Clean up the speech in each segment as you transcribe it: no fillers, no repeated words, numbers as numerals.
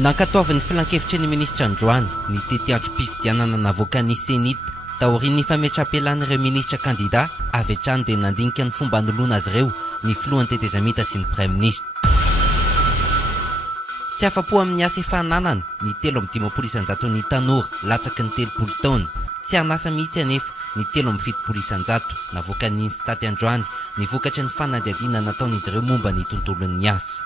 Nankataovan'ny filan-kevitry ny ministra Androany ny tety-androm-pifidianana navoaka ny senita taorian'ny fametrapelan'ireo ministra kandida avy hatrany dia nandinika ny fomba hanoloana azy ireo ny filohan'ny tetezamita sy ny praiminisitra. Tsy afa-po amin'ny asa efa ananana ny 3,5% ny tanora latsaky ny 30 taona. Tsy hanasa mihitsy anefa ny 7,7% navoaka ny Instaty Androany ny vokatry ny fanadihadiana nataon'izy ireo momba ny tontolon'ny asa.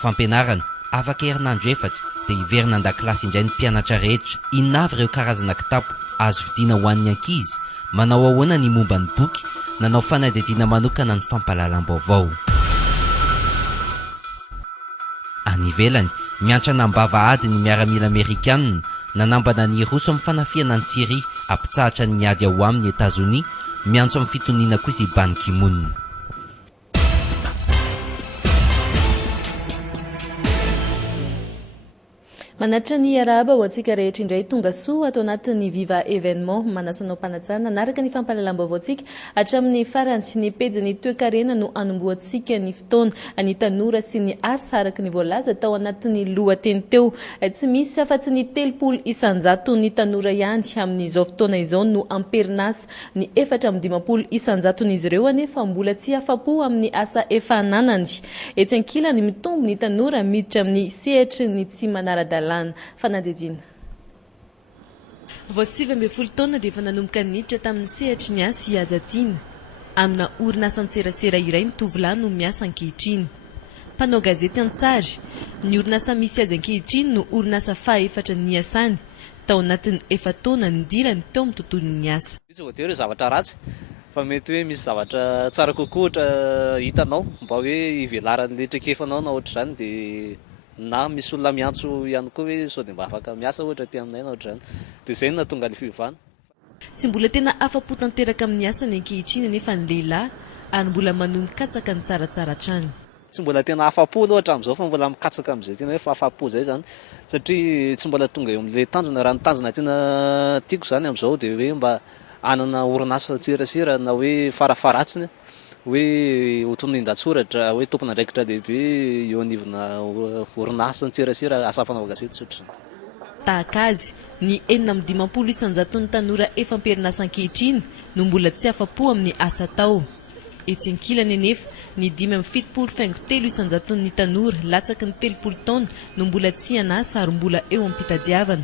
Fampianarana afaka herinandro efatra dia hiverina an-dakilasy indray ny mpianatra rehetra. Inona avy ireo karazana kitapo azo vidiana ho an'ny ankizy? Manao ahoana ny momba ny boky? Nanao fanadihadiana manokana ny fampahalalam-baovao. Any ivelany, miantrana ambava ady ny miaramila Amerikanina nanambana ny Roso amin'ny fanafiana ny Syria ampitsahatra ny ady ao amin'ny Etazonia, miantso amin'ny fitoniana kosa i Ban Ki-moon. Manatra ny araba ho antsika rehetra indray tonga soa atao anatin'ny Viva événement manasanao mpanajana naraka ny fampahalalam-baovao antsika hatramin'ny farany ny pejiny toe-karena no anomboantsika ny fotoana ny tanora sy ny asa araka ny voalaza tao anatin'ny lohateny teo. Tsy misy afa-tsy ny 300 ny tanora ihany amin'izao fotoana izao no amperinasa ny 450 izy ireo anefa mbola tsy afa-po amin'ny asa efa ananany. Etsy ankilany mitombo ny tanora miditra amin'ny sehatra ny tsy manara-dalàna fanadihadiana. Vao 20 taona dia efa nanomboka niditra tamin'ny sehatry ny asa hiazadina. Amina orinasa an-tserasera iray ny tovolahy no miasa ankehitriny. Mpanao gazety Antsary, ny orinasa misy azy ankehitriny no orinasa faha-efatra ny asany. Tao anatin'ny 7 taona ny dirany teo amin'ny tontolon'ny asa. Tsy voatery zavatra ratsy, fa mety hoe misy zavatra tsara kokoa ohatra hitanao mba hoe ivelaran'ny letran-kefanao na ohatra izany dia na misy olona miantso ihany koa hoe sao dia mba afaka miasa ohatra ty aminay na ohatra izany. Dia izay no nahatonga ny fivavahana. Tsy mbola tena afa-po tanteraka amin'ny asany ankehitriny nefa ny lehilahy ary mbola manombokatsaka ny tsaratsara hatrany. Tsy mbola tena afa-po loatra amin'izao fa mbola mikatsaka amin'izay tena hoe fa afa-po izay zany satria tsy mbola tonga eo amin'ilay tanjona. Raha ny tanjona tena tiako zany amin'izao dia hoe mba anana orinasa tserasera na hoe farafaratsiny hoe hotonin-datsoratra hoe tompon'andraikitra lehibe eo anivona orinasa tserasera asa fanao gazety sotra. Tahaka azy ny 9,5% ny tanora efa amperinasa ankehitriny no mbola tsy afa-po amin'ny asa tao. Etsy ankilany anefa ny 5,73% ny tanora latsaky ny 30 taona no mbola tsy hanasa ary mbola eo am-pitadiavana.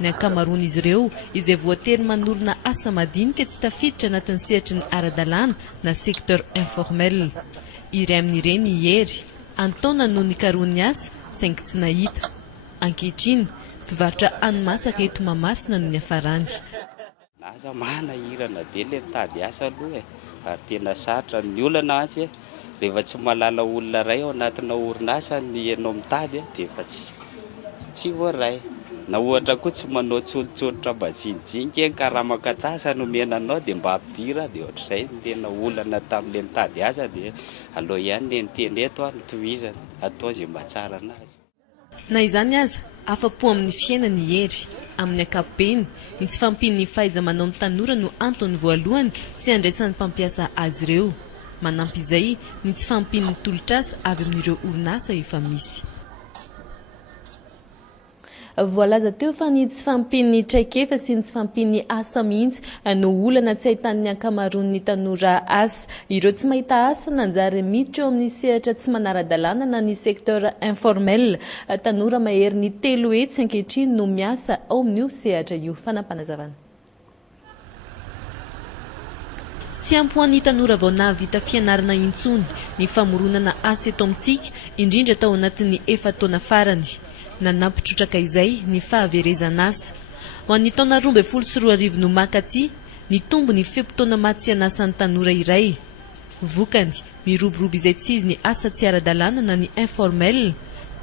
Ny ankamaroan'izy ireo izay voatery manorina asa madinika tsy tafiditra anatin'ny sehatry ny ara-dalàna na sektor informel. Iray amin'ireny Hery Antaona no nikaroan'ny asa saingy tsy nahita. Ankehitriny mpivarotra hani-masaka eto Mahamasina no niafarany. Asa manahirana be ilay mitady asa aloha ary tena sarotra ny olana azy rehefa tsy malala olona ray ao anatina orinasa ny ianao mitady dia efa tsy voaray. Na ohatra koa tsy manao tsolotsolitra mba jinjinika karamaka tsasa no menanao dia mba ampidira dia ohatr'izay ny tena olana tamin'ilay mitady asa dia aloha ihany ny teny eto ny tohizana atao izay mba tsara anazy. Na izany aza afa-po amin'ny fiainany Hery amin'ny ankapobeny ny tsy fampin'ny fahaiza-manao amin'ny tanora no antony voalohany tsy andraisan'ny mpampiasa azy ireo. Manampy izay ny tsy fampin'ny tolotr'asa avy amin'ireo orinasa efa misy. Voalaza teo fa ny tsy fampin'ny traikefa sy ny tsy fampin'ny asa mihitsy no olana tsy ahitan'ny ankamaroan'ny tanora asa. Ireo tsy mahita asa nanjary miditra eo amin'ny sehatra tsy manara-dalàna na ny sektor informel. Tanora mahery ny 3 hetsy ankehitriny no miasa ao amin'io sehatra io. Fanampanazavana. Tsy ampoan'ny tanora vao nahavita fianarana intsony ny famoronana asa eto amintsika indrindra tao anatin'ny 7 taona farany. Nanampitrotraka izay ny fahaverezana asa. Ho an'ny taona 24 no makaty ny tombo ny fepotona matsy anasan'ny tanora iray. Vokany miroborobo izay tsy izy ny asa tsy ara-dalàna na ny informel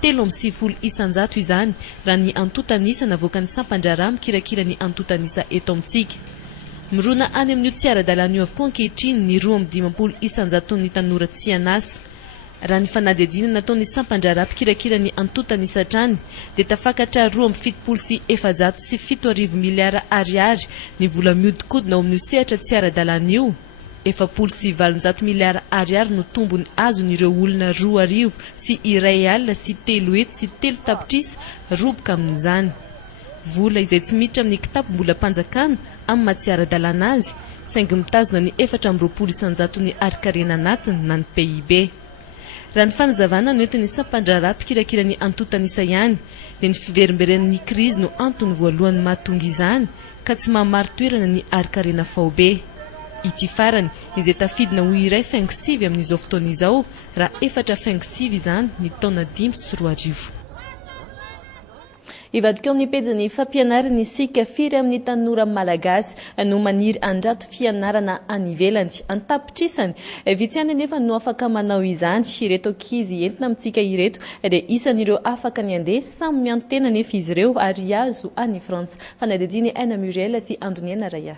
3,7% izany raha ny antotanisa navoaka ny sampandrara mikirakira ny antotanisa eto amintsika. Mirona any amin'io tsy ara-dalàna io avokoa ankehitriny ny 2,7% ny tanora tsy hanasa. Raha ny fanadihadiana nataon'ny sampandrara mpikirakira ny antotanisa hatrany dia tafakatra 2,707 miliara ariary ny vola miodikodina ao amin'io sehatra tsy ara-dalàna io. 4,7 miliara ariary no tombony azon'ireo olona 2 arivo sy iray alina sy 3 hetsy sy 3 tapitrisa roboka amin'izany. Vola izay tsy miditra amin'ny kitapo-mbola mpanjakana amin'ny mahatsiara-dalàna azy, saingy mitazona ny 420 isanjato ny arikarena anatiny na ny PIB. Raha ny fanazavana no entin'ny sampandraraha mpikirakira ny antotanisa ihany, dia ny fiverimberen'ny krizy no antony voalohany mahatonga izany ka tsy mahamary toerana ny arikarena faobe. Ity farany izay tafidina ho iray faingo 7 amin'izao fotoana izao raha 4,5 izany ny taona 5 sy 4 arivo. Ivadika amin'ny pejiny fampianarana isika firy amin'ny tanora malagasy no maniry andrato fianarana any ivelany antapitrisany vitsy ihany nefa no afaka manao izany ireto ankizy entina amintsika ireto dia isan'ireo afaka ny andeha samy mianto tena nefa izy ireo ary azo any Frantsa. Fanadidiny Aina Muriel sy Andoniana Raya.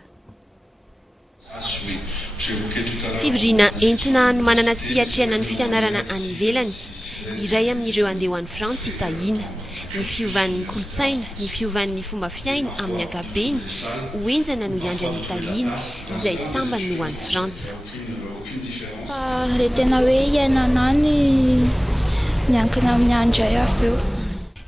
Fivirina entina no manana siatriana ny fianarana any ivelany. Iray amin'ireo andeha ho any Frantsa itahina. Ny fiovan'ny kolotsaina, ny fiovan'ny fomba fiaina amin'ny ankapobeny hoenjana no iandry any itahina izay sambany no ho any Frantsa. Fa tena hoe iainana any miankina amin'ny andray avy eo.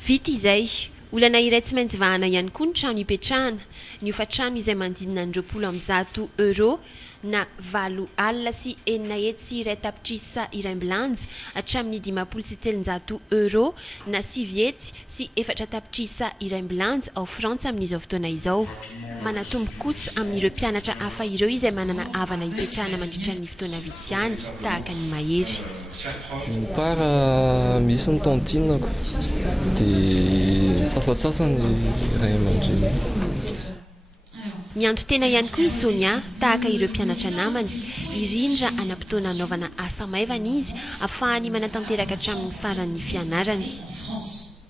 Vita izay, olana iray tsy maintsy vahana ihany koa ny trano ipetrahana. Ny hofa-trano izay mandinina 200 euro na 4 alina sy 4 hetsy sy 2 tapitrisa iray milanja hatramin'ny 500 sy 300 euro na 7 hetsy sy 4 tapitrisa iray milanja ao Frantsa amin'izao fotoana izao. Manatombo kosa amin'ireo mpianatra hafa ireo izay manana havana ipetrahana mandritra ny fotoana vitsy ihany tahaka ny mahery. Para misy ny tantinako dia sasasasany ray aman-dreny. Mianto tena ihany koa izy Sonia tahaka ireo mpianatra namany, irindra anam-potoana anaovana asa maivana izy ahafahany manatanteraka hatramin'ny faran'ny fianarany.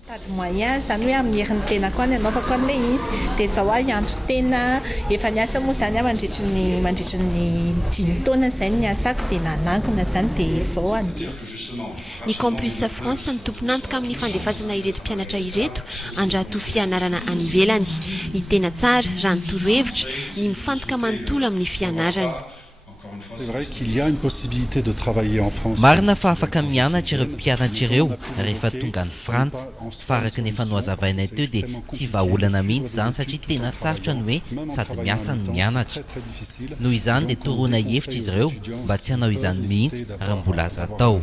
Tady moyen zany hoe amin'ny herin'ny tena koa ny anaovako an'ilay izy dia zao aho iandro tena efa niasa moa zany aho mandritra ny 5 taona izay ny asako dia nanangona zany dia zao andeha. Ny campus France ny tompon'antoka amin'ny fandefasana ireto mpianatra ireto andrato fianarana any ivelany. Ny tena tsara raha ny torohevitra ny mifantoka manontolo amin'ny fianarany. C'est vrai qu'il y a une possibilité de travailler en France. Marina fa afaka mianatra ireo mpianatra ireo rehefa tonga any Frantsa. Faraka ny efa noazavainay teo dia tsy vahaolana mihitsy izany satria tena sarotra ny hoe sady miasa ny mianatra. Noho izany dia toroana hevitra izy ireo mba tsy hanao izany mihitsy raha mbola azo atao.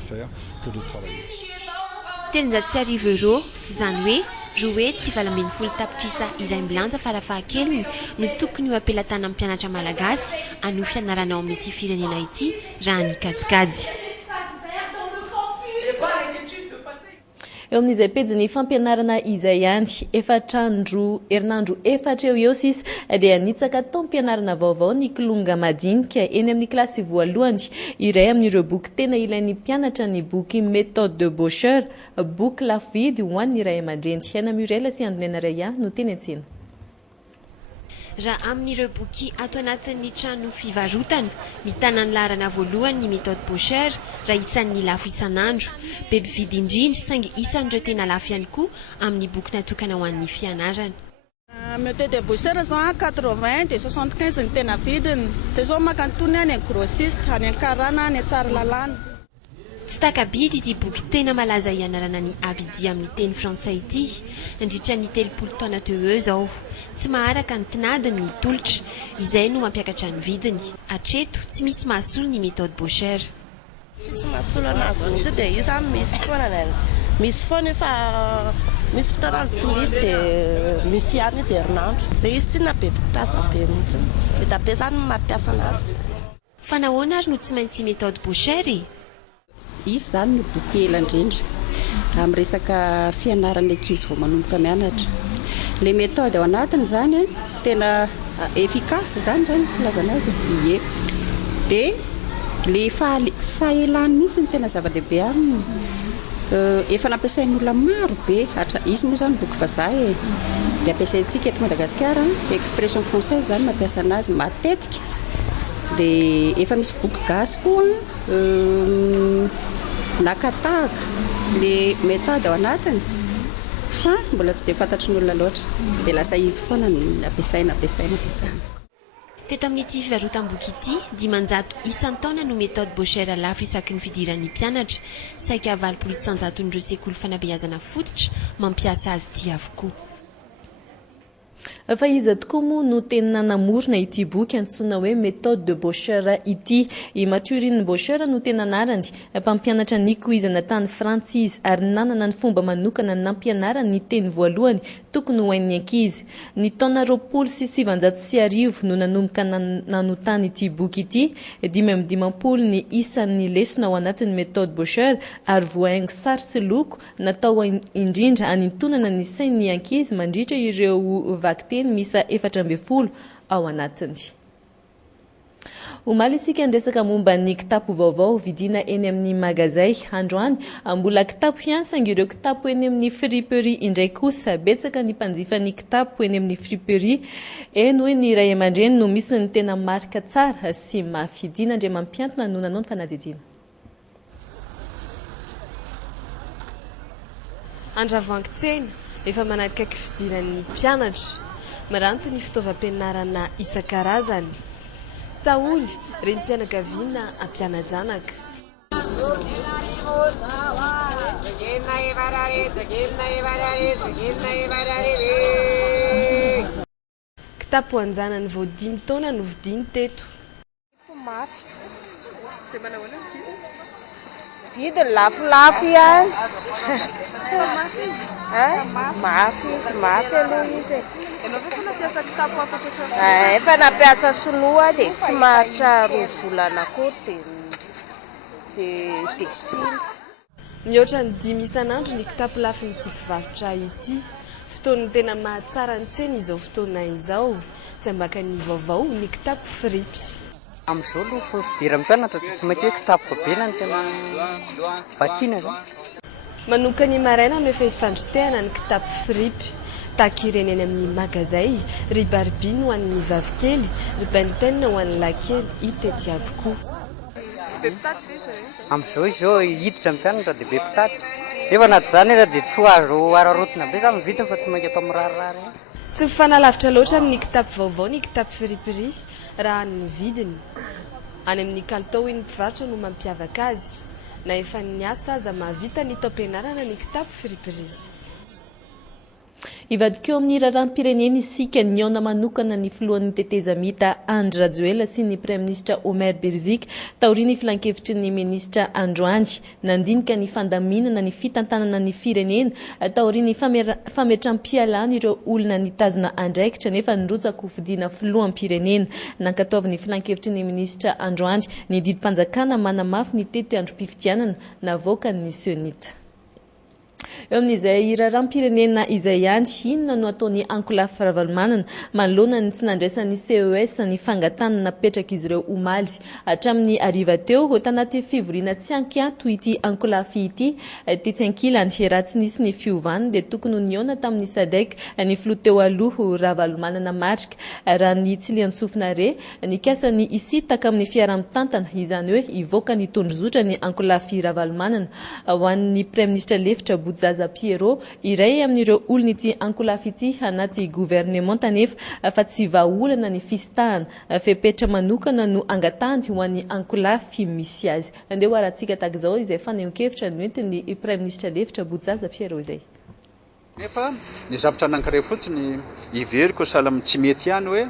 300 euro izany hoe 7,20 tapitrisa iray milanja farafahakeliny no tokony ho ampelatana amin'ny mpianatra malagasy ano fianarana ao amin'ity firenena ity raha ny kajikajy. Eo amin'izay pejiny fampianarana izay ihany herinandro efatra eo sisa dia nitsaka taom-pianarana vaovao ny kilonga madinika eny amin'ny kilasy voalohany. Iray amin'ireo boky tena ilain'ny mpianatra ny boky méthode de Boscher, boky lafo vidy ho an'ny iray aman-dreny. Aina Muriel sy Andoniana Raya no teny an-tsena. Raha amin'ireo boky ato anatin'ny trano fivarotana, mitana ny laharana voalohany ny méthode Boscher raha isan'ny lafo isan'andro, be mpividy indrindra saingy isan'ireo tena lafo ihany koa amin'ny boky natokana ho an'ny fianarana. Méthode Boscher zao 80 dia 75 ny tena vidiny. Dia zao makantony any grossiste, any Ankarana, any Tsaralalàna. Tsy takabidy ity boky tena malaza ianarana ny abidi amin'ny teny frantsay ity, nandritra ny 30 taona teo eo zao. Tsy maharaka ny tinadiny ny tolotra, izay no mampiakatra ny vidiny. Hatreto tsy misy mahasolo ny méthode Boscher. Tsisy mahasolo anazy mihitsy dia io zany misy foana efa misy fotoana tsy misy dia misy ihany izy herinandro. Dia izy tsy na be mpiasa be mihitsy. Be dabe zany mampiasa anazy. Fa nahoana ary no tsy maintsy méthode Boscher e? Izy zany no boky ela indrindra amin'ny resaka fianaran'ny ankizy vao manomboka mianatra. Le méthode ao anatiny zany tena efficace zany raha filazana azy. Ie. Dia le fahaelany mihitsy ny tena zava-dehibe aminy. Efa nampiasain'ny olona maro be. Izy moa zany boky vazaha dia ampiasaintsika eto Madagasikara expression française zany mampiasa anazy matetika. Dia efa misy boky gasy koa nakatahaka le méthode ao anatiny fa mbola tsy dia fantatry ny olona loatra dia lasa izy foana ny ampiasaina. teto amin'ity fivarotam-boky ity dimanjato isan-taona no metode Bôchera lafo isaky ny fidiran'ny mpianatra saika 900 n'ireo sekoly fanabeazana fototra mampiasa azy ity avokoa. Fa iza tokoa moa no tena namorona ity boky antsoina hoe méthode de Bôchera ity. I Mathurine Bôchera no tena anarany, mpampianatra nikoizana tany frantsisy ary nanana ny fomba manokana nampianarana ny teny voalohany tokony ho hain'ny ankizy. Ny taona 2009 no nanomboka nanotany ity boky ity, 5 ny isan'ny lesona ao anatin'ny méthode Bôchera ary voahaingo sary sy loko natao indrindra anintonana ny sain'ny ankizy mandritra ireo vakteny misa 40 ao anatiny. Omaly isika andresaka momba ny kitapo vaovao vidina eny amin'ny magazay. Androany mbola kitapo ihany saingy ireo kitapo eny amin'ny friperie indray kosa betsaka ny mpanjifa ny kitapo eny amin'ny friperie. Eno hoe ny Ray aman-dreny no misy ny tena marika tsara sy mafidina ndre mampiantona no nanao ny fanadidina. Andravoangy tsena efa manakaiky fidinan'ny mpianatra maranty ny fitaovam-pianarana isan-karazany. Saoly renim-pianakaviana ampianajanaka. Kitapo anjanany vao 5 taona no vidiny teto. Mafy. Vidiny lafolafo ihany. Mafy izy, mafy aloha izy. Efa nampiasa sinoa dia tsy maharitra 2 volana akory dia siny. Mihoatra ny 5 isan'andro ny kitapo lafin'ity mpivarotra ity. Fotoana tena mahatsara ny tsena izao fotoana izao. Tsy ambaka ny vaovao ny kitapo fripy. Amin'izao aloha fidiran'ny mpianatra dia tsy mankeo kitapo babena ny tena vakiana zany. Manomboka ny maraina no efa hifandritehana ny kitapo fripy. Tahaka ireny eny amin'ny magazay, ry barbine ho an'ny vavikely, ry benten ho an'ny lankely hita ety avokoa. Amin'izao izy zao hiditra amin'ny mpianatra dia be mpitady. Efa naty zany era dia tsy ho azo ararotina be zany vidiny fa tsy mainka atao mirarirary. Tsy mifanalavitra loatra amin'ny kitapo vaovao ny kitapo friperie raha ny vidiny. Any amin'ny kalitao iny mpivarotra no mampiavaka azy. Na efa ny asa aza mahavita ny taom-pianarana ny kitapo friperie. Ivadikeo amin'ny raharam-pirenena isika niona manokana ny filohan'ny teteza mita Andry Rajoelina sy ny Prime Ministra Omer Berzika taoriany filan-kevitry ny Ministra Androany nandinika ny fandaminana ny fitantanana ny firenena taoriany fametram-pialana ireo olona nitazona andraikitra nefa nirotsaka ho fidiana filohan'ny-pirenena nankataovany filan-kevitry ny Ministra Androany ny didim-panjakana manamafy ny tety androm-pifidianana navoaka ny Sionita. Eo amin'izay raharam-pirenena izay ihany inona no ataony Ankolafy Ravalomanana manoloana ny tsy nandraisan'ny CES ny fangatanana napetraka izy ireo omaly hatramin'ny ariva teo ho tanaty fivoriana tsy ankianto ity Ankolafy ity tetsy ankilany raha tsy nisy ny fiovana dia tokony niona tamin'ny SADC ny filoha teo aloha Ravalomanana marika raha ny Tsiliantsofina re nikasany isitaka amin'ny fiara-mitantana izany hoe ivoaka ny tondrozotra ny Ankolafy Ravalomanana ho an'ny Prime Ministre lefitra Zaza Piero iray amin'ireo olona ity Ankolafy ity anaty gouvernement tanefa fa tsy vahaolana ny fistahana fepetra manokana no angatahany ho an'ny Ankolafy misy azy. Andeha ho arahantsika tahaka izao izay fanehoan-kevitra noentin'ny Prime Ministre lefitra Zaza Piero izay. Nefa ny zavatra anankiray fotsiny iveriko salama tsy mety ihany hoe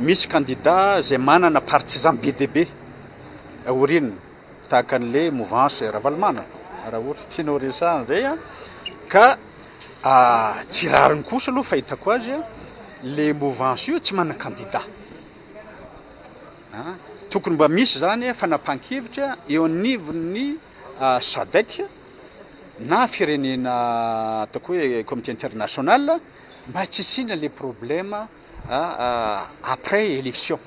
misy candidat zay manana partisan be dia be orinina tahaka an'le mouvance Ravalomanana. Raha ohatra tianao resahana zay ka tsy rariny kosa aloha fahitako azy le mouvance io tsy manana candidat. Tokony mba misy zany fanapahan-kevitra eo anivon'ny SADC na firenena ataoko hoe comité international mba tsy isina le problème après élection.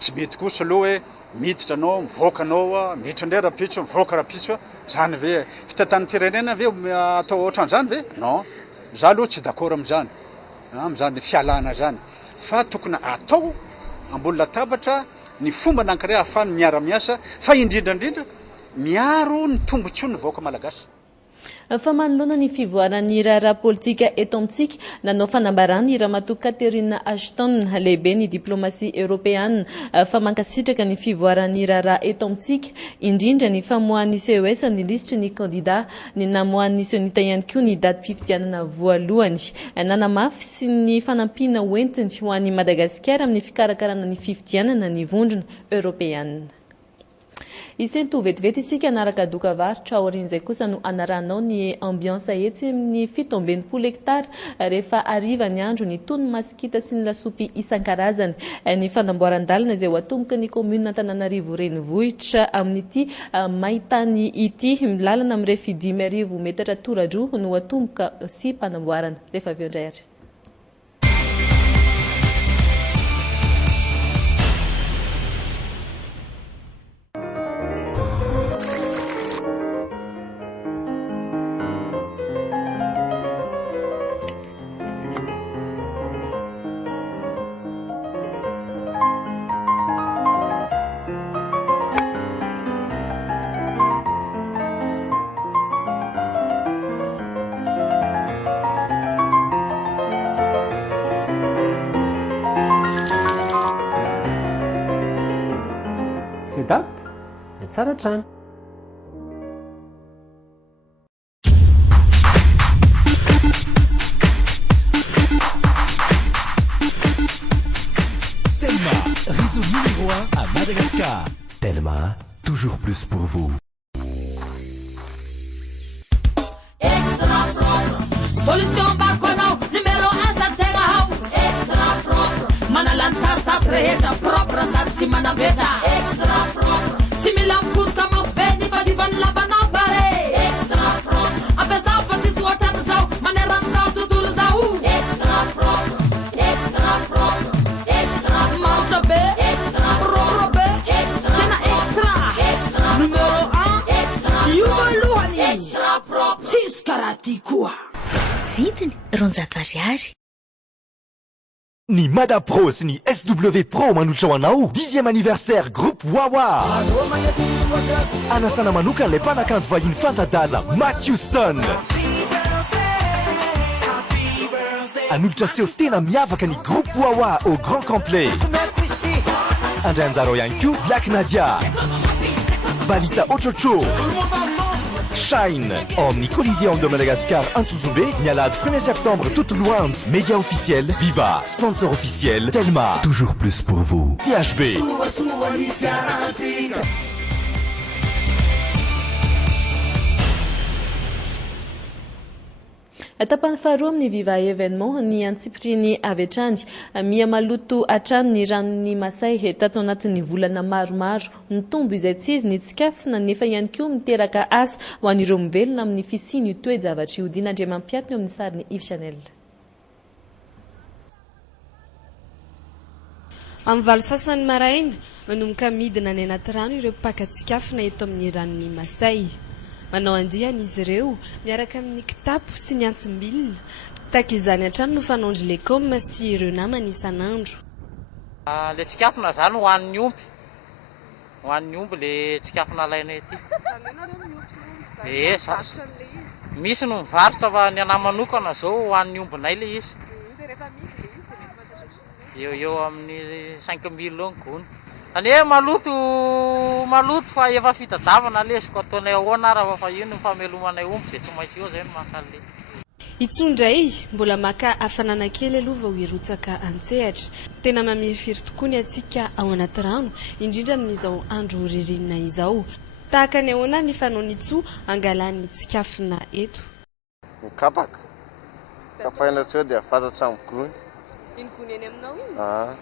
Tsy mety kosa aloha hoe miditra anao mivoaka anao miditra indray rapitso mivoaka rapitso zany ve fitantan'ny firenena ve atao ohatran'izany ve non za aloha tsy d'accord amin'izany amin'izany fialana zany fa tokony atao ambony latabatra ny fomba anankiray ahafahany miara-miasa fa indrindrandrindra miaro ny tombontsoa ny vahoaka malagasy. Fa manoloana ny fivoaran'ny raharaha politika eto amintsika nanao fanambarany ramatoa Catherine Ashton lehibe ny diplomasia européenne fa mankasitraka ny fivoaran'ny raharaha eto amintsika indrindra ny famoahan'ny CES ny lisitry ny candidat ny namohan'ny SONITA ihany koa ny daty fifidianana voalohany nanamafy sy ny fanampiana hoentiny ho an'ny Madagasikara amin'ny fikarakarana ny fifidianana ny vondrona européenne. Isento vetivety isika anaraka doka varotra aorian'izay kosa no anaranao ny ambiance etsy amin'ny 17 hektara rehefa ariva ny andro ny tony masikita sy ny lasopy isan-karazany ny fanamboaran-dalana izay ho atomboka ny commune Antananarivo renivohitra amin'ity mahitany ity milalana amin'ny rehefa 5,000 metatra tora-droa no atomboka sy mpanamboarana rehefa avy eo indray ary. Sedap, ny tsara trano. Telma, réseau numéro 1 à Madagascar. Telma, toujours plus pour vous. Extra propre, solution baconal, numéro 1 Santega, extra propre, manalantas rehetra propre, sati manaveja, extra propre, similam kuska mafeni vadi van labana bare, extra propre, apesar pati suatan zau, maneran zau tutul zau, extra propre, extra propre, extra malcha be, extra propre, extra, tena extra, extra, numéro 1, extra, yuvaluani, extra propre, tiskaratiqua. Vidiny ronjato ariary. Ni Mada Pro sy ni SW Pro manolotra ho anao 10e anniversaire groupe Wawa. Anasana manokana ilay mpanakanto vahiny fanta-daza Matthew Stone. Hanolotra seho tena miavaka ny groupe Wawa au grand complet. Andray anjarao ihany koa Black Nadia, Balita Ochocho, Shine, Omni Coliseum de Madagascar, Antuzumbe, Nialade, 1er septembre, toute louange. Média officiel, Viva. Sponsor officiel, Telma. Toujours plus pour vous. PHB. Tapany faharoa amin'ny Viva événement ny antsipitriny avy hatrany miha maloto hatrany ny ranony Masay tato anatin'ny volana maromaro mitombo izay tsy izy ny tsikafina nefa ihany koa miteraka asa ho an'ireo mivelona amin'ny fisiny toe-javatra iodina Andriamampiatiny amin'ny sariny Yves Chanel. Amin'ny valo sasany maraina manomboka midina ny anaty rano ireo mpaka-tsikafina eto amin'ny ranony Masay. Manao andiany izy ireo miaraka amin'ny kitapo sy ny antsim-bilina tahaka izany hatrany no fanondry lekoma sy ireo namany isan'andro. Le tsikafina zany ho an'ny omby. Ho an'ny omby le tsikafina alaina ety. Misy no mivarotra fa ny anahy manokana zao ho an'ny ombinay le izy. Eo amin'ny 5,000 eo ny gony. Ane maloto fa efa fitadavana lesoko ataonay ahoana raha fa ino famelomanay omby dia tsy maintsy eo zay no makale. Itsondray mbola maka hafanana kely aloha vao hirotsaka antsehatra. Tena mamirifiry tokoa ny atsika ao anaty rano indrindra amin'izao andro ririnina izao. Tahaka ny ahoana ny fanaon'itso angalan'ny tsikafina eto. Mikapaka. Kapaina tseo dia fatatsy amin'ny gony. Iny gony eny aminao iny?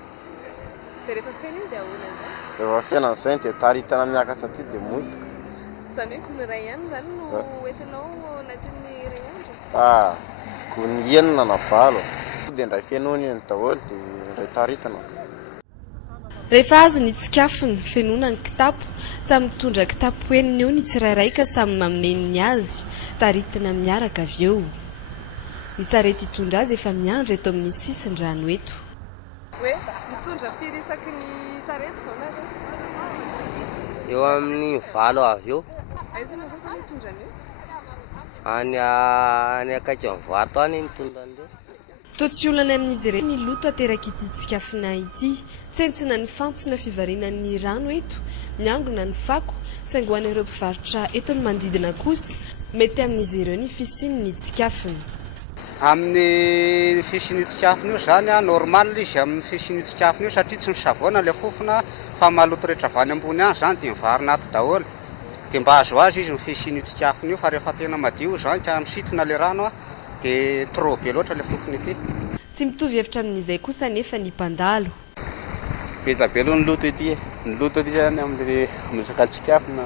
Rehefa fena iny dia ahoana izay? Rehefa fena amin'izay dia taritana miakatra aty dia motoka. Izany hoe gony iray ihany izany no entinao anatin'ny iray andro? Gony enina na valo. Dia indray fenony eny daholo dia indray taritana. Rehefa azo ny tsikafiny fenona ny kitapo, samy mitondra kitapo eniny eo ny tsirairay ka samy mameno ny azy, taritina miaraka avy eo. Ny sarety hitondra azy efa miandry eto amin'ny sisin-drano eto. Hoe, mitondra firy isaky ny sarety zao nareo? Eo amin'ny valo avy eo. Aiza no kosa mitondra an'io? any akaiky amin'ny vato any mitondra andreo. Totsy olana amin'izy ireny ny loto ateraka ity tsikafona ity, tsentsina ny fantsona fivarinan'ny rano eto, miangona ny fako, saingy ho an'ireo mpivarotra eto ny manodidina kosa, mety amin'izy ireo ny fisian'ny tsikafona. Amin'ny fisian'ny tsikafona io zany normal izy amin'ny fisian'ny tsikafona io satria tsy misavoana ilay fofona fa maloto rehetra avany ambony any zany dia mivarina ato daholo. Dia mba azo azy izy ny fisian'ny tsikafona io fa rehefa tena madio zany ka misintona ilay rano dia trop be loatra ilay fofona ity. Tsy mitovy hevitra amin'izay kosa nefa ny mpandalo. Betsabe aloha ny loto ity. Ny loto ity zany amin'ny sakafo tsikafona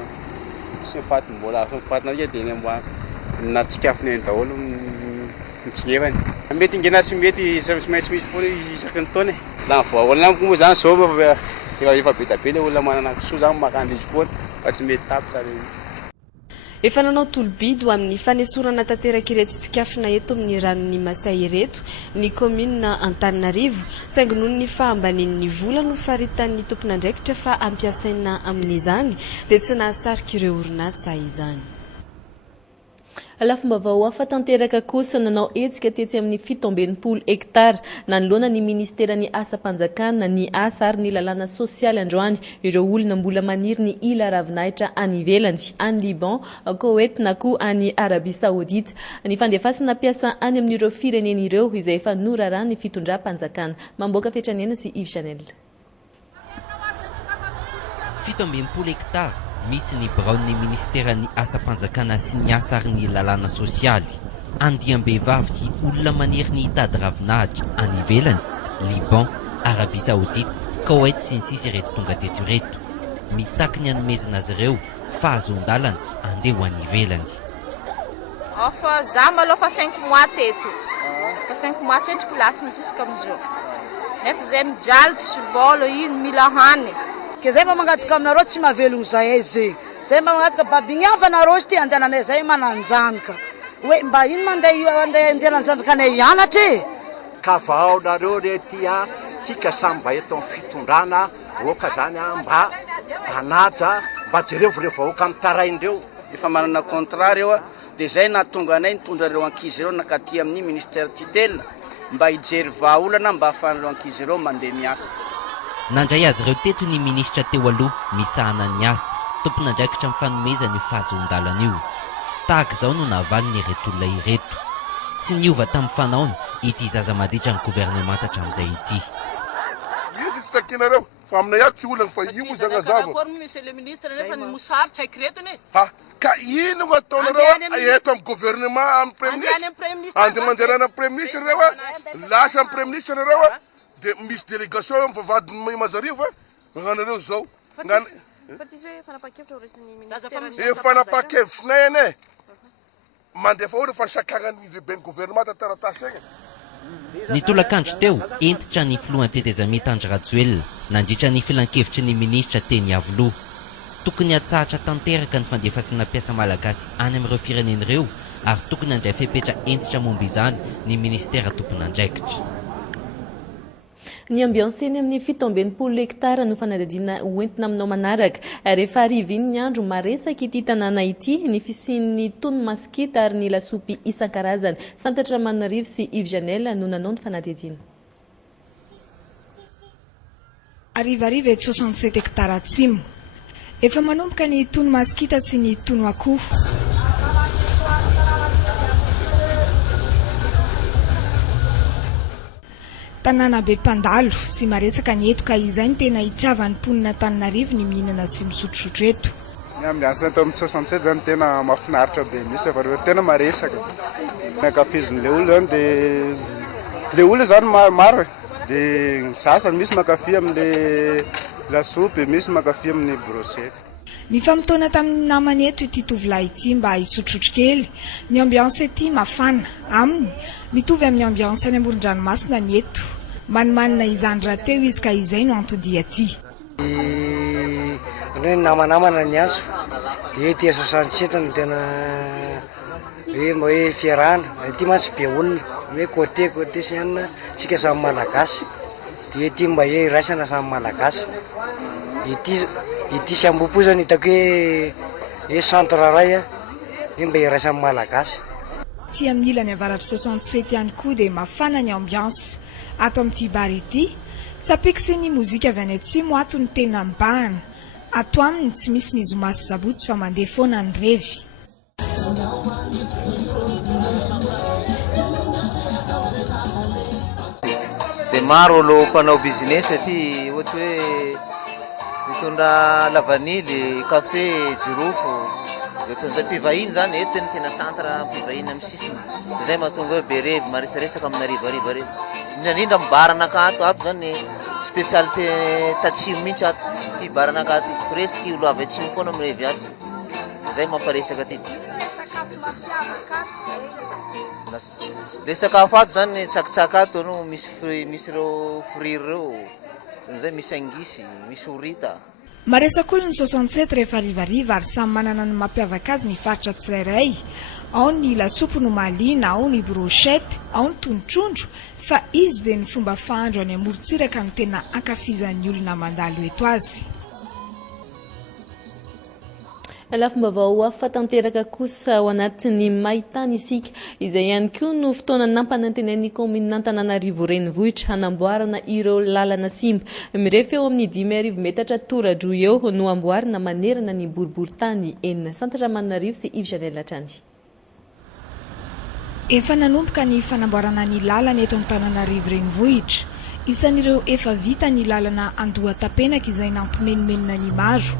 sy mifaty mbola azo mifatina dia ny amboa na tsikafona eny daholo mitsinevany. Mety ingena sy mety sy maintsy misy foana isaky ny taona. Laha ny voaolana amiko moa zany zao efa betabe ilay olona manana kisoa zany makany izy foana fa tsy mety tapy tsara izy. Efa nanao tolobidy ho amin'ny fanesorana tanteraka ireto tsikafona eto amin'ny ranon'ny Masay ireto ny commune Antananarivo, saingy noho ny fahambanen'ny vola no faritan'ny tompon'andraikitra fa ampiasaina amin'izany dia tsy nahasarika ireo orinasa izany. Lafim-baovao hafa tanteraka kosa nanao hetsika tetsy amin'ny 17 hektara nanoloana ny ministeran'ny asa-panjakana ny asa ary ny lalàna sosialy androany ireo olona mbola maniry ny ila ravinahitra any ivelany any Liban, Koweït na koa any Arabie Saoudite. Ny fandefasana piasa any amin'ireo firenena ireo izay efa norarana ny fitondram-panjakana. Mamboaka Fetranena sy Yves Chanel. 17 hektara misy ny braon'ny ministeran'ny asa-panjakana sy ny asa ary ny lalàna sosialy. Andiam-behivavy sy olona maniry ny hitady ravinahitra any ivelany, Liban, Arabie Saoudite, Koweït sy ny sisa ireto tonga teto ireto. Mitaky ny hanomezana azy ireo fa azon-dalana andeha ho any ivelany. Fa za maloha fa 5 mois teto. Fa 5 mois tsendriky lasina jusqu'am'izao. Nefa zay mijaly tsisy vôla ino mila hany. Ke zay mba mangataka aminareo tsy mahavelogno zahay zay. Zay mba mangataka babignafa nareo sy ty andehananay zay mananjanaka. Hoe mba ino andehananjanaka anay hianatra ka vao nareo rety tsika samy mba eto amin'ny fitondrana oka zany mba anaja mba jereo reo vahoaka amin'ny taraindreo. Efa manana contrat reo dia zay nahatonga anay nitondra reo ankizy reo nakaty amin'ny ministère tutelle mba hijery vahaolana mba ahafahan'ireo ankizy ireo mandeha miasa. Nandray azy ireo teto ny ministra teo aloha misahana ny asa tompon'andraikitra amin'ny fanomezana io fahazon-dalana io. Tahaka izao no nahavaly ny ireto olona ireto. Tsy niova tamin'ny fanaony ity zaza maditra ny gouvernemanta hatramin'izay ity. Io fitakinareo fa aminay ato tsy olana fa io zagnazava. Monsieur le ministre nefa ny mosary tsy haiko retony. Ka ino no ataonareo eto amin'ny gouvernement amin'ny premier ministre. Andeha manderana amin'ny premier ministre reo lasa amin'ny premier ministre reo dia misy délégation mivavady mazarivo magnanareo zao. Fanapakevitrinay ene mandefa ohatra fa nisakanany lehiben'ny gouvernement tataratasy egny. Ny tolakandro teo entitra ny filohan'ny tetezamia Tandry Rajoelina nandritra ny filan-kevitry ny ministra teny Avoloha. Tokony hatsahatra tanteraka ny fandefasana piasa malagasy any amin'ireo firenena ireo ary tokony handray fepetra entitra momba izany ny ministera tompon'andraikitra. Ny ambianseny amin'ny 17 hektara no fanadadiana hoentina aminao manaraka. Rehefa ariva iny ny andro maresaka ity tanàna ity ny fisian'ny tony maskita ary ny lasopy isan-karazany. Santatra Manarivo sy Yves Janel no nanao ny fanadadiana. Arivariva eto 67 hektara atsimo. Efa manomboka ny tony maskita sy ny tony akoho. Tanàna be mpandalo sy maresaka ny eto ka izay ny tena hitiavan'ny mponina Antananarivo ny mihinana sy misotrosotro eto. Ny ambiansa tao amin'ny 67 zany tena mahafinaritra be misy fa tena maresaka. Nakafizin'ilay olona zany dia ilay olona zany maro dia ny sasany misy makafy amin'ilay lasopy, misy makafy amin'ny brochette. Ny famotona tamin'ny namany eto ity tovolahy ity mba hisotrosotro kely. Ny ambiansa ity mafana aminy mitovy amin'ny ambiansa any amoron-dranomasina ny eto. Manimanina izany raha teo izy ka izay no antody aty. Ny namanamana ny antso dia ety sasantseto no tena hoe fiarahana. Ety mantsy be olona hoe côté sy anina tsika samy malagasy dia ety mba hoe iraisana samy malagasy. Ity sy ambopozany hitako hoe centre ray io mba irasan'ny malagasy. Ty amin'ny ilany avaratra 67 ihany koa dia mafana ny ambiance ato amin'ity bary ity. Tsapekisy ny mozika avy any atsimo ato ny tena mibahana. Ato aminy tsy misy ny zomasy zabotsy fa mandeha foana ny revy. Dia maro olo mpanao business aty ohatry hoe mitondra lavanily, kafe, jirofo. Zay mpivahiny zany eto ny tena centre mpivahiny amin'ny sisiny. Zay mahatonga hoe be revy maresaresaka amina rivariva revy. Indrindra mibarana akato ato zany spécialité tatsimo mihitsy ato. Ty barana akato presque olo avy atsimo foana amin'ny revy ato. Zay mamparesaka aty. Le sakafo ato zany tsakitsaka ato no misy reo frire reo. Zay misy angisy, misy horita. Maresaka olona ny 67 rehefa rivariva ary samy manana ny mampiavaka azy ny faritra tsirairay. Ao ny lasopy no malina, ao ny brochette, ao ny tongotrondro, fa izy dia ny fomba fahandro any amorontsiraka no tena ankafizan'ny olona mandalo eto azy. Lafim-baovao hafa tanteraka kosa ao anatin'ny Mahitany isika. Izay ihany koa no fotoana nampanantenan'ny komina Antananarivo renivohitra hanamboarana ireo lalana simba. Mirefy eo amin'ny 10,000 tora-droa eo no amboarina manerana ny boriboritany enina Santatramanarivo sy Yves Janel Latrany. Efa nanomboka ny fanamboarana ny lalana eto Antananarivo renivohitra. Isan'ireo efa vita ny lalana Andohatapenaka izay nampimenomenona ny maro.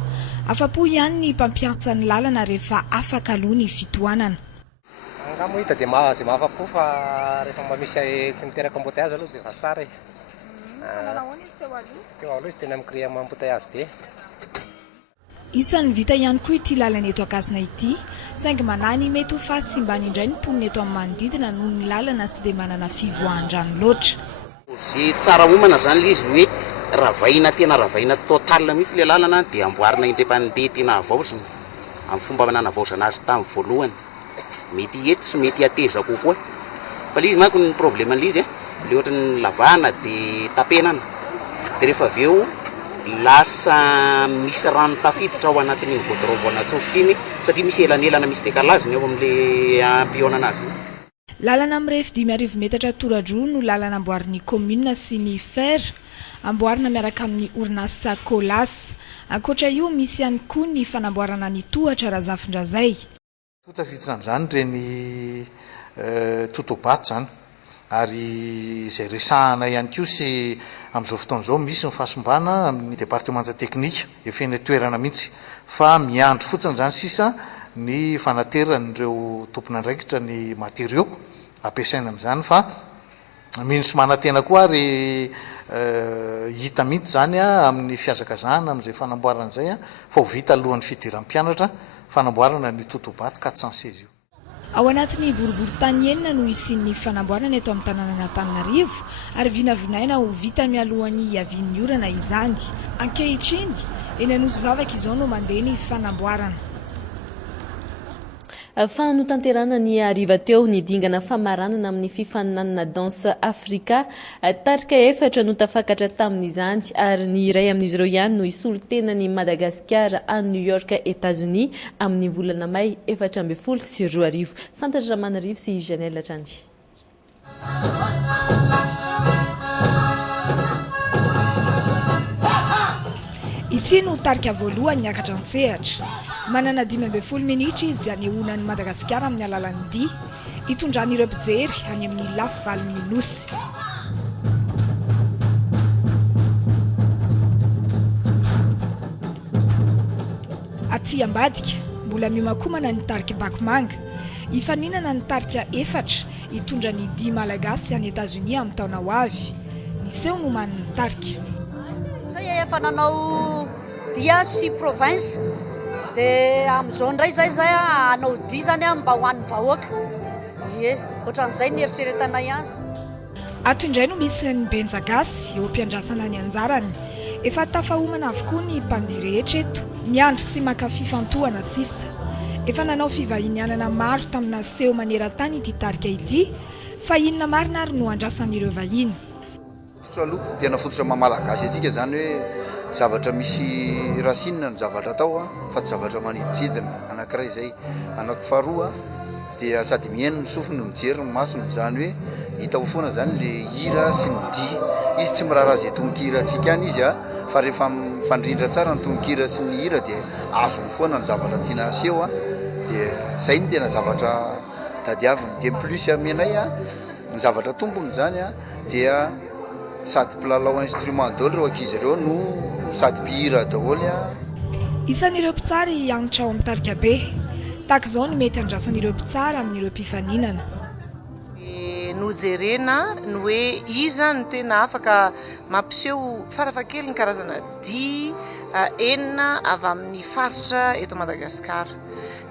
Afapo ihany ny mpampiasa ny lalana rehefa afaka aloha ny fitohanana. Raha mo hita dia mahafapo fa rehefa mba misy tsy miteraka embouteillage aloha dia efa tsara e. Teo aloha izy tena micréer embouteillage be. Isan'ny vita ihany koa ity lalana eto Akasina ity, saingy manany mety ho fahasimbany indray ny mponina eto amin'ny manodidina noho ny lalana tsy dia manana fivoahan-drano loatra. Zay tsara homana zany le izy hoe ravaina tena ravaina total mihitsy le lalana dia amboarina independent tena avaozina amin'ny fomba nanavaozana azy tamin'ny voalohany. Mety eto sy mety ateza kokoa. Fa le izy manko ny probleman'le izy le ohatra ny lavana dia tapenana. Dia rehefa avy eo lasa misy rano tafiditra ao anatin'ny goudron vao natsofoka iny satria misy elanelana misy décalage eo amin'le ampionana azy. Lalana mirefy 10,000 tora-droa no lalana amboarin'ny commune sy ny fer. Amboarina miaraka amin'ny orinasa Colas. Ankoatra io misy ihany koa ny fanamboarana ny tohatra Razafindrazay. Tafiditra amin'izany reny totobato zany ary izay resahana ihany koa sy amin'izao fotoana izao misy ny fahasombana amin'ny département technique efa eny toerana mihitsy fa miandry fotsiny zany sisa ny fanateran'ireo tompon'andraikitra ny matériaux ampiasaina amin'izany fa mino sy manantena koa ary hita mihitsy zany amin'ny fiazakazahana amin'izay fanamboarana izay fa ho vita alohan'ny fidiram-pianatra fanamboarana ny totobato 416 io. Ao anatin'ny boriboritany enina no isin'ny fanamboarana eto amin'ny tanàna Antananarivo ary vinavinaina ho vita mialohan'ny iavian'ny orana izany. Ankehitriny eny Anosy Vavaka izao no mandeha ny fanamboarana. Fanotanterana ny ariva teo ny dingana famaranana amin'ny fifaninanana danse Afrika. Tarika 4 no tafakatra tamin'izany ary ny iray amin'izy ireo ihany no isolo tena ny Madagasikara a New York, États-Unis amin'ny volana May 2024. Santatramanarivo sy Janel Latrany. Ity no tarika voalohany niakatra an-tsehatra. Manana 15 minitra izy anehoanan'ny Madagasikara amin'ny alalan'ny dia itondran'ireo mpijery any amin'ny lafy valon'ny nosy. Aty ambadika mbola miomakomana ny tarika Bakimanga. Ifaninana ny tarika 4 itondra ny dia malagasy any États-Unis amin'ny taona ho avy. Niseho no manana ny tarika. Zay efa nanao dia sy province dia amin'izao ndray zay anao dia zany mba ho an'ny vahoaka. Ie, ohatran'izay ny eritreretana azy. Ato indray no misy ny Benjagasy eo am-piandrasana ny anjarany. Efa tafahomana avokoa ny mpandihy rehetra eto, miandry sy maka fifantohana sisa. Efa nanao fivahinianana maro tamina seho maneran-tany ity tarika ity, fa inona marina ary no andrasan'ireo vahiny. Aloha dia nafototra mamalagasy atsika zany hoe zavatra misy rasinina no zavatra atao fa tsy zavatra maniditsidina anankiray zay. Anankifaharoa dia sady mihaino ny sofiny no mijery ny masony, zany hoe hita ho foana zany le hira sy ny di. Izy tsy miraharaha zay tononkira antsika any izy fa rehefa mifandrindra tsara ny tononkira sy ny hira dia azo ny foana ny zavatra tiana aseho dia zay ny tena zavatra tadiaviny. Dia plus amenay ny zavatra tombony zany dia sady mpilalao instrument daholo reo ankizy ireo no sady mpihira daholo. Isan'ireo mpitsary hanitra ao amin'ny tarika be, tahaka izao no mety andrasan'ireo mpitsara amin'ireo mpifaninana. Nojerena ny hoe iza no tena afaka mampiseho farafakely ny karazana di enina avy amin'ny faritra eto Madagasikara.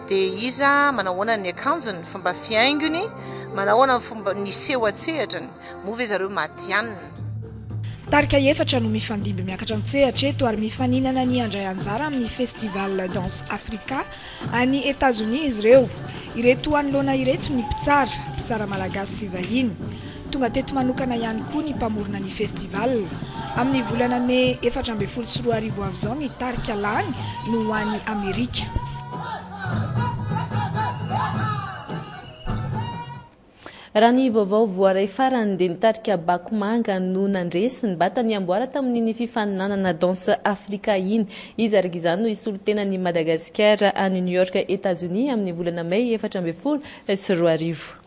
Dia iza manahoana ny akanjony, fomba fiaingony, manahoana ny fomba ny seho atsehatrany, mova zareo matianina. Tarika efatra no mifandimby miakatra mitsehatra eto ary mifaninana ny andray anjara amin'ny festival Danse Africa any États-Unis izy ireo. Ireto anoloana ireto ny mpitsara malagasy sy vahiny. Tonga teto manokana ihany koa ny mpamorona ny festival. Amin'ny volana May 14 avy izao ny tarika lany no ho an'ny Amerika. Raha ny vaovao voaray farany dia nitarika Bakomanga no nandresy ny bata ny amboara tamin'ny fifaninanana danse Afrika iny. Izy araka izany no isolo tena ny Madagasikara any New York, États-Unis amin'ny volana May 14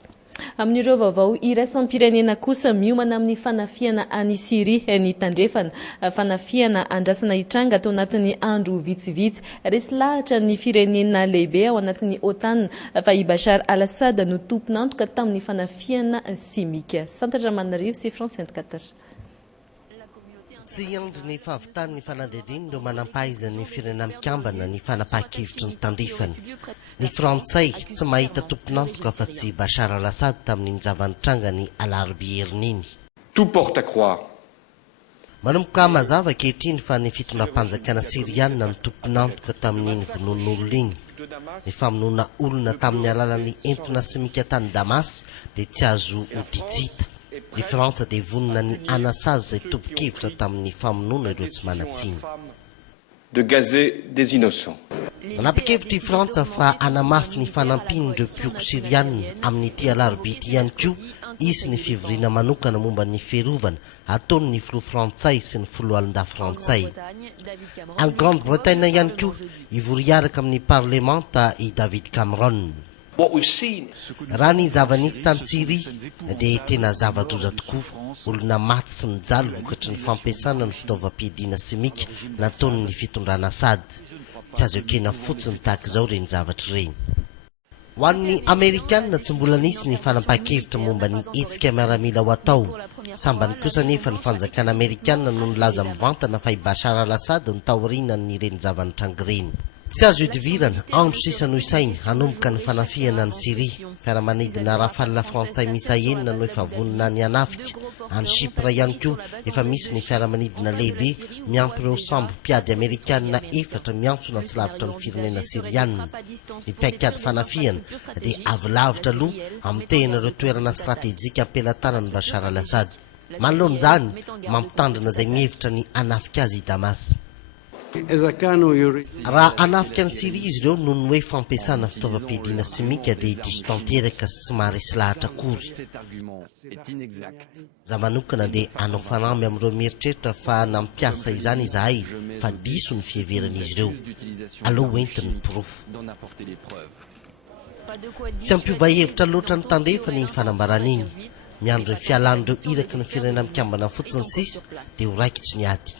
Amin'ireo vaovao iraisam-pirenena kosa miomana amin'ny fanafiana any Syrie ny tandrefana. Fanafiana andrasana hitranga tao anatin'ny andro vitsivitsy. Resy lahatra ny firenena lehibe ao anatin'ny OTAN fa i Bashar al-Assad no tompon'antoka tamin'ny fanafiana simika. Santatra Manarivo sy France 24. Tsy andro ny fahavitany ny fanadidiny no manampahiza ny firenena mikambana ny fanapaha-kevitry ny tandrefany. Ny Frantsay tsy mahita tompon'antoka fa tsy Bashar al-Assad tamin'ny njavan'ny ny alarobia herininy. Tout porte à croire. Manomboka mazava ankehitriny fa ny fitondram-panjakana Siriana ny tompon'antoka tamin'ny vonon'olona iny. Ny famonoana olona tamin'ny alalan'ny entona simika tany Damas dia tsy azo hoditsita. Ny Frantsa dia vonona ny anasazy zay tompo-kevitra tamin'ny famonoana ireo tsy manatsiny. De gazer des innocents. Manapa-kevitra i Frantsa fa anamafy ny fanampin'ireo mpioko Siriana amin'ity alarobia ity ihany koa isy ny fivoriana manokana momba ny fiarovana ataony ny filoha Frantsay sy ny filoha Frantsay. Any Grande-Bretagne ihany koa ivoriaraka amin'ny parlemanta i David Cameron. Raha ny zava-nisy tany Syria dia tena zava-doza tokoa. Olona maty sy mijaly vokatry ny fampiasana ny fitaovam-piadiana simika nataony ny fitondrana Assad. Tsy azo ekena fotsiny tahaka izao reny zavatra ireny. Ho an'ny Amerikanina tsy mbola nisy ny fanapaha-kevitra momba ny hetsika miaramila ho atao. Sambany kosa nefa ny fanjakana Amerikanina no nilaza mivantana fa i Bashar al-Assad no taorianany ireny zavanitranga ireny. Tsy azo idivirana andro sisa no isainy hanomboka ny fanafiana ny Syria. Fiaramanidina rafalina Frantsay misa enina no efa vonona ny anafika. Any Chypre ihany koa efa misy ny fiaramanidina lehibe miampy ireo sambo mpiady Amerikanina efatra miantsona sy lavitra ny firenena Siriana. Ny paikady fanafiana dia avy lavitra aloha amin'ny tehin'ireo toerana stratejika ampelantanan'ny Bashar al-Assad. Manoloana izany mampitandrina izay mihevitra ny anafika azy i Damas. Raha anafika ny Syria izy ireo noho ny hoe fampiasana fitaovam-piadiana simika dia diso tanteraka sy tsy maharesy lahatra akory. Za manokana dia anao fanamby amin'ireo mieritreritra fa nampiasa izany izahay fa diso ny fiheveran'izy ireo. Aloha entiny ny pirofo. Tsy ampiova hevitra loatra ny tandrefa ny fanambarana iny. Miandro ny fialan'ireo iraka ny firenena mikambana fotsiny sisa dia ho raikitra ny ady.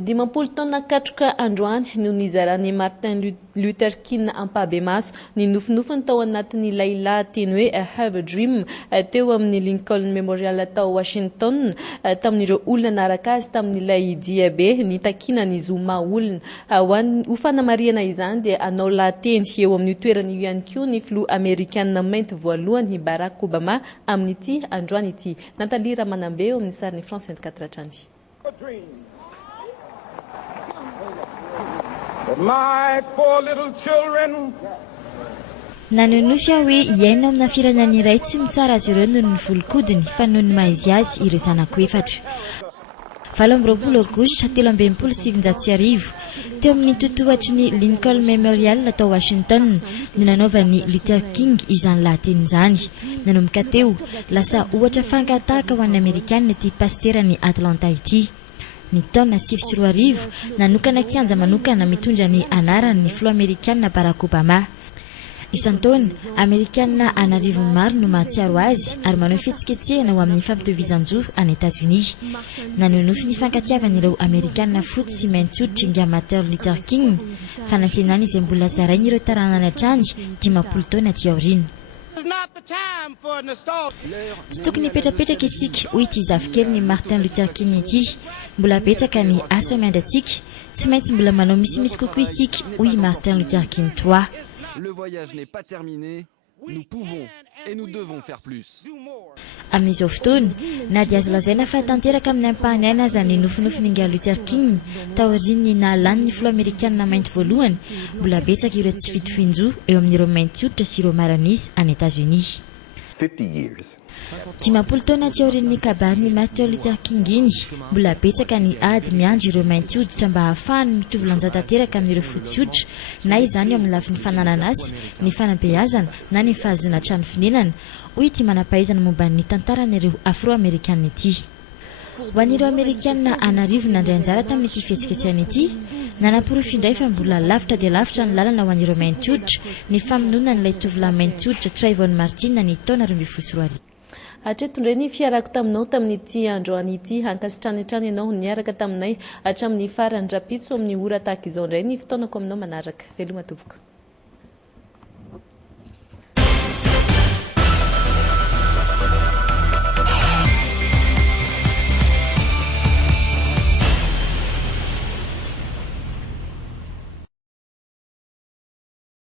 10 taona katroka androany no nizarany Martin Luther King ampahabemaso ny nofinofiny tao anatin'ny Laila teny hoe A Have a Dream teo amin'ny Lincoln Memorial tao Washington tamin'ireo olona naraka azy tamin'ilay diabe ny takinany zoma olona ho fanamariana izany dia anao lahateny eo amin'ny toerana io ihany koa ny filoha Amerikanina mainty voalohany Barack Obama amin'ity androany ity. Nathalie Ramanambe eo amin'ny sariny France 24 trany. My poor little children. Nanonofy aho hoe iaina amina firenena iray tsy mitsara azy ireo noho ny volokodiny fa noho ny maizy azy ireo zanako efatra. valombrolo aogositra 2025 teo amin'ny totohatry ny Lincoln Memorial atao Washington no nanaovan'ny Luther King izany lahateny izany. Nanomboka teo lasa ohatra fangatahaka ho an'ny Amerikanina ity pasterany Atlanta ity. Ny taona 2024 nanokana kianja manokana mitondra ny anaran'ny filoha-Amerikanina Barack Obama. Isan-taona Amerikanina anarivony maro no mahatsiaro azy ary manao fihetsiketsehana ho amin'ny fampitovizan-jo any États-Unis. Nanonofy ny fankatiavan'ireo Amerikanina fotsy sy mainty hoditra inga Martin Luther King, fanantenana izay mbola zarain'ireo taranany hatrany 50 taona aty aoriana. Tsy tokony hipetrapetraka isika hoy ity zafikely ny Martin Luther King ity, mbola betsaka ny asa miandratsika, tsy maintsy mbola manao misimisy kokoa isika hoy Martin Luther King III. Le voyage n'est pas terminé, nous pouvons et nous devons faire plus. Amin'izao fotoana na dia azo lazaina fa tanteraka amin'ny ampahany aza ny nofinofiny Luther King taorian'ny nahalan'ny filoha-Amerikanina mainty voalohany, mbola betsaka ireo tsy fitofinjo eo amin'ireo mainty hoditra sy ireo maranisy any États-Unis. 50 taona aty aorian'ny kabarin'ny Martin Luther King iny, mbola betsaka ny ady miandry ireo mainty hoditra mba hahafahany mitovy lanja tanteraka amin'ireo fotsy hoditra, na izany eo amin'ny lafin'ny fananana azy, ny fanabeazana na ny fahazoana trano fonenana, hoy ity manampahaizana momban'ny tantaran'ireo afro-amerikanina ity. Ho an'ireo Amerikanina anarivo nandray anjara tamin'ity fihetsiketsehana ity, nanapirofy indray fa mbola lavitra dia lavitra ny lalana ho an'ireo mainty hoditra, ny famonoana n'ilay tovolahy mainty hoditra Trayvon Martin ny taona 2024. Hatreto indray ny fiarako taminao tamin'ity androany ity, hankasitrany hatrany ianao niaraka taminay hatramin'ny farany rapitso amin'ny ora tahaka izao indray ny fotoanako aminao manaraka. Veloma tompoko.